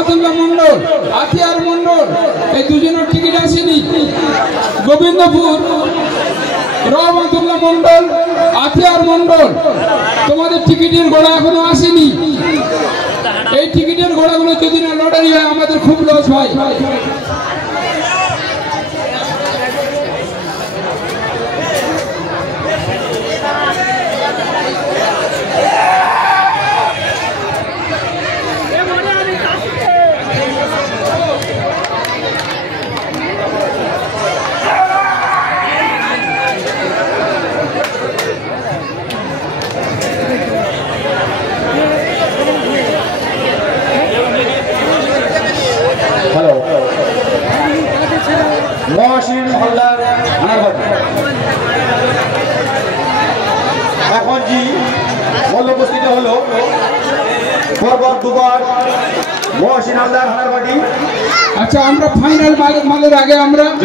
রহমতুল্লাহ মন্ডল, আতিয়ার মন্ডল, এই দুজনের টিকিট আসেনি। গোবিন্দপুর রহমতুল্লাহ মন্ডল, আতিয়ার মন্ডল, তোমাদের টিকিটের ঘোড়া এখনো আসেনি। এই টিকিটের ঘোড়াগুলো যদি না লটারি হয় আমাদের খুব লস হয়। হ্যালো, মহসিন হালদার হানারবাড়ি। এখন জি মূল উপস্থিত হলো পরপর দুবার মহসিন হালদার হানারবাড়ি। আচ্ছা, আমরা ফাইনাল মালের আগে আমরা